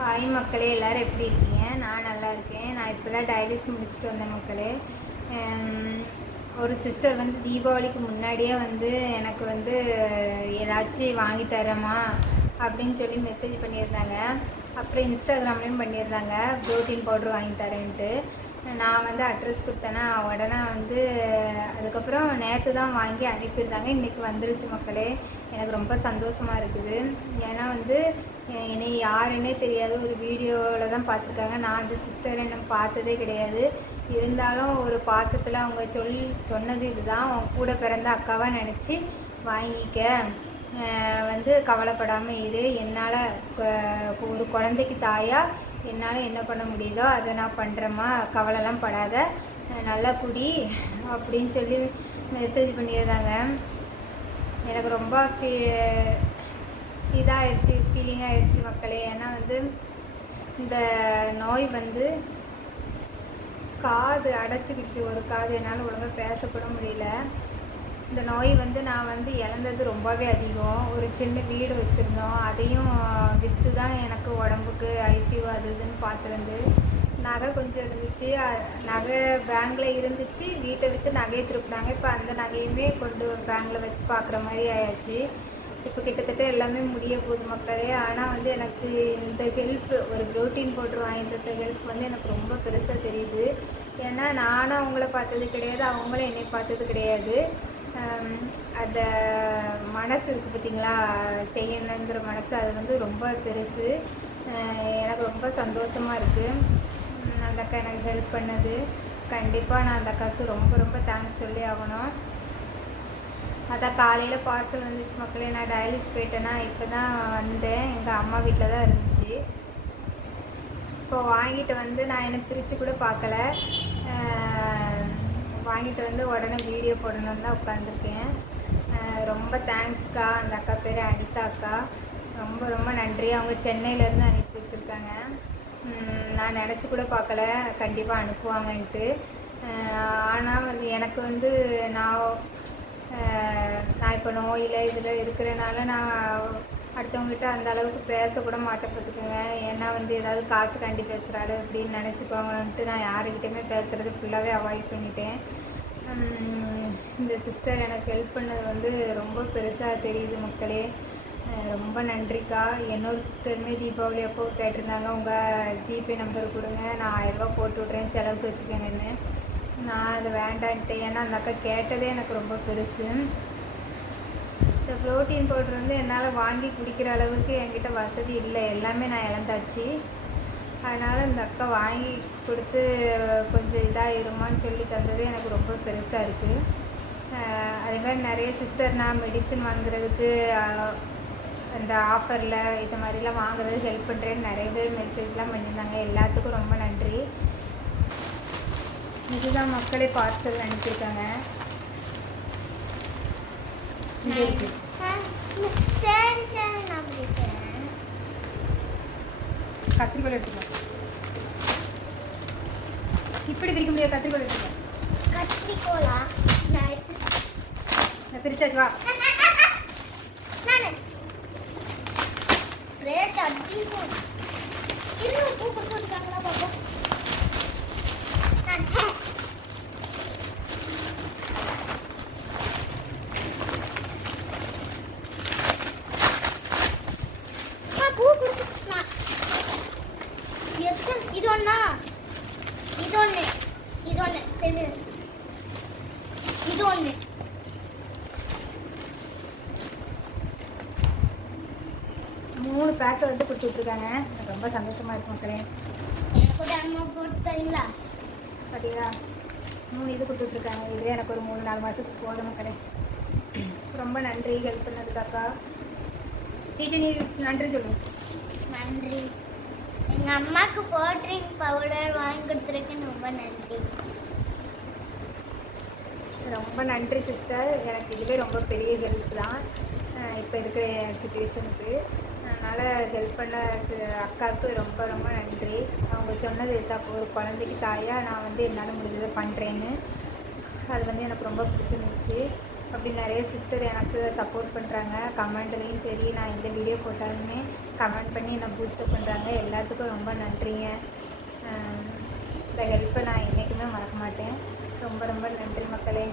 Hi மக்களே, எல்லோரும் எப்படி இருக்கீங்க? நான் நல்லா இருக்கேன். நான் இப்போ தான் டயாலிஸ் முடிச்சுட்டு வந்தேன் மக்களே. ஒரு சிஸ்டர் வந்து தீபாவளிக்கு முன்னாடியே வந்து எனக்கு வந்து ஏதாச்சும் வாங்கி தரேம்மா அப்படின்னு சொல்லி மெசேஜ் பண்ணியிருந்தாங்க. அப்புறம் இன்ஸ்டாகிராம்லேயும் பண்ணியிருந்தாங்க, ப்ரோட்டீன் பவுட்ரு வாங்கி தரேன்ட்டு. நான் வந்து அட்ரஸ் கொடுத்தேன்னா உடனே வந்து அதுக்கப்புறம் நேற்று தான் வாங்கி அனுப்பியிருந்தாங்க. இன்றைக்கி வந்துருச்சு மக்களே. எனக்கு ரொம்ப சந்தோஷமாக இருக்குது. ஏன்னா வந்து என்னை யாருன்னே தெரியாது, ஒரு வீடியோவில் தான் பார்த்துருக்காங்க. நான் அந்த சிஸ்டர் என்ன பார்த்ததே கிடையாது. இருந்தாலும் ஒரு பாசத்தில் அவங்க சொன்னது இதுதான், அவங்க கூட பிறந்த அக்காவாக நினச்சி வாங்கிக்க, வந்து கவலைப்படாமல் இரு, என்னால் ஒரு குழந்தைக்கு தாயாக என்னால் என்ன பண்ண முடியுதோ அதை நான் பண்ணுறேம்மா, கவலைலாம் படாத, நல்லா குடி அப்படின்னு சொல்லி மெசேஜ் பண்ணியிருந்தாங்க. எனக்கு ரொம்ப இதாகிடுச்சு, ஃபீலிங் ஆகிடுச்சு மக்களே. ஏன்னா வந்து இந்த நோய் வந்து காது அடைச்சிக்கிடுச்சு, ஒரு காது என்னால் ஒழுங்காக பேசப்பட முடியல. இந்த நோய் வந்து நான் வந்து இழந்தது ரொம்பவே அதிகம். ஒரு சின்ன வீடு வச்சுருந்தோம், அதையும் விற்று தான் எனக்கு உடம்புக்கு ஐசியூ அது இதுன்னு பார்த்துருந்து. நகை கொஞ்சம் இருந்துச்சு, நகை பேங்கில் இருந்துச்சு, வீட்டை விற்று நகையை திருப்பினாங்க. இப்போ அந்த நகையுமே கொண்டு பேங்கில் வச்சு பார்க்குற மாதிரி ஆயாச்சு. இப்போ கிட்டத்தட்ட எல்லாமே முடிய போகுது மக்களே. ஆனால் வந்து எனக்கு இந்த ஹெல்ப், ஒரு ப்ரோட்டீன் பவுட்ரு வாங்கிட்டு ஹெல்ப் வந்து எனக்கு ரொம்ப பெருசாக தெரியுது. ஏன்னா நானும் அவங்கள பார்த்தது கிடையாது, அவங்களும் என்னை பார்த்தது கிடையாது. அந்த மனசு இருக்குது பார்த்திங்களா, செய்யணுங்கிற மனசு, அது வந்து ரொம்ப பெருசு. எனக்கு ரொம்ப சந்தோஷமாக இருக்குது. அந்த அக்கா எனக்கு ஹெல்ப் பண்ணது, கண்டிப்பாக நான் அந்த அக்காவுக்கு ரொம்ப ரொம்ப தேங்க்ஸ் சொல்லி ஆகணும். அதான் காலையில் பார்சல் வந்துச்சு மக்களே. நான் டயாலிஸ் போயிட்டேன்னா இப்போ தான் வந்தேன், எங்கள் அம்மா வீட்டில் தான் இருந்துச்சு. இப்போ வாங்கிட்டு வந்து நான் என்ன பிரித்து கூட பார்க்கல, வாங்கிட்டு வந்து உடனே வீடியோ போடணுன்னு தான் உட்காந்துருக்கேன். ரொம்ப தேங்க்ஸ்க்கா. அந்த அக்கா பேர் அனிதா அக்கா, ரொம்ப ரொம்ப நன்றி. அவங்க சென்னையிலேருந்து அனுப்பி வச்சுருக்காங்க. நான் நினச்சி கூட பார்க்கல கண்டிப்பாக அனுப்புவாங்கன்ட்டு. ஆனால் வந்து எனக்கு வந்து நான் இப்போ நோயில் இதில் இருக்கிறனால நான் அடுத்தவங்ககிட்ட அந்த அளவுக்கு பேசக்கூட மாட்டேன் பார்த்துக்கோங்க. ஏன்னா வந்து ஏதாவது காசு கண்டி பேசுகிறாள் அப்படின்னு நினச்சிக்குவாங்கன்ட்டு நான் யாருக்கிட்டையுமே பேசுகிறது ஃபுல்லாகவே அவாய்ட் பண்ணிட்டேன். இந்த சிஸ்டர் எனக்கு ஹெல்ப் பண்ணது வந்து ரொம்ப பெருசாக தெரியுது மக்களே. ரொம்ப நன்றிக்கா. இன்னொரு சிஸ்டருமே தீபாவளி அப்போ கேட்டிருந்தாங்க, உங்கள் ஜிபே நம்பர் கொடுங்க, நான் 1000 ரூபா போட்டு விட்றேன், செலவுக்கு வச்சுக்கோங்கன்னு. நான் அதை வேண்டான்ட்டேன். ஏன்னா அந்த அக்கா கேட்டதே எனக்கு ரொம்ப பெருசு. இந்த ப்ரோட்டீன் பவுடர் வந்து என்னால் வாங்கி குடிக்கிற அளவுக்கு என்கிட்ட வசதி இல்லை, எல்லாமே நான் இழந்தாச்சு. அதனால் இந்த அக்கா வாங்கி கொடுத்து கொஞ்சம் இதாகிருமான்னு சொல்லி தந்தது எனக்கு ரொம்ப பெருசாக இருக்குது. அதே மாதிரி நிறைய சிஸ்டர் நான் மெடிசன் வாங்குறதுக்கு அந்த ஆஃபரில் இது மாதிரிலாம் வாங்குறது ஹெல்ப் பண்ணுறேன்னு நிறைய பேர் மெசேஜ்லாம் பண்ணியிருந்தாங்க. எல்லாத்துக்கும் ரொம்ப நன்றி. இதுதான் மக்களே பார்சல் அனுப்பியிருக்காங்க. கத்திரிக்கோள் எடுத்துக்கோ, இப்படி பிரிக்க முடியாது, கத்திரிக்கோள் எடுத்துக்கோ. கத்திரிக்கோளா? நான் பிரிச்சாச்சு, வா. ரேட் அதிகம். இன்னும் பூ கொடுத்துருக்காங்களா பாப்பா? பூ கொடுத்துருக்கலாம். இது ஒண்ணா? இது ஒன்று, இது ஒன்று, இது ஒன்று. மூணு பேக்கை வந்து கொடுத்து விட்ருக்காங்க. ரொம்ப சந்தோஷமாக இருக்கும் மக்களே. எனக்கு அம்மா போட்டு தரீங்களா? பார்த்தீங்களா, 3 இது கொடுத்துட்ருக்காங்க. இதுவே எனக்கு ஒரு 3-4 மாதத்துக்கு போதும் மக்களே. ரொம்ப நன்றி ஹெல்ப் பண்ணதுக்காக்கா. டீச்சர் நீ நன்றி சொல்லு. நன்றி. எங்கள் அம்மாவுக்கு ப்ரோட்டீன் பவுடர் வாங்கி கொடுத்துருக்கேன்னு ரொம்ப நன்றி. ரொம்ப நன்றி சிஸ்டர். எனக்கு இதுவே ரொம்ப பெரிய ஹெல்ப் தான் இப்போ இருக்கிற சுச்சுவேஷனுக்கு. அதனால் ஹெல்ப் பண்ண அக்காவுக்கு ரொம்ப ரொம்ப நன்றி. அவங்க சொன்னது ஒரு குழந்தைக்கு தாயாக நான் வந்து என்னால் முடிஞ்சதை பண்ணுறேன்னு, அது வந்து எனக்கு ரொம்ப பிடிச்சிருந்துச்சு. அப்படி நிறைய சிஸ்டர் எனக்கு சப்போர்ட் பண்ணுறாங்க. கமெண்ட்லேயும் சரி, நான் எந்த வீடியோ போட்டாலுமே கமெண்ட் பண்ணி என்னை பூஸ்டப் பண்ணுறாங்க. எல்லாத்துக்கும் ரொம்ப நன்றிங்க. இந்த ஹெல்ப்பை நான் என்றைக்குமே மறக்க மாட்டேன். ரொம்ப ரொம்ப நன்றி மக்களே.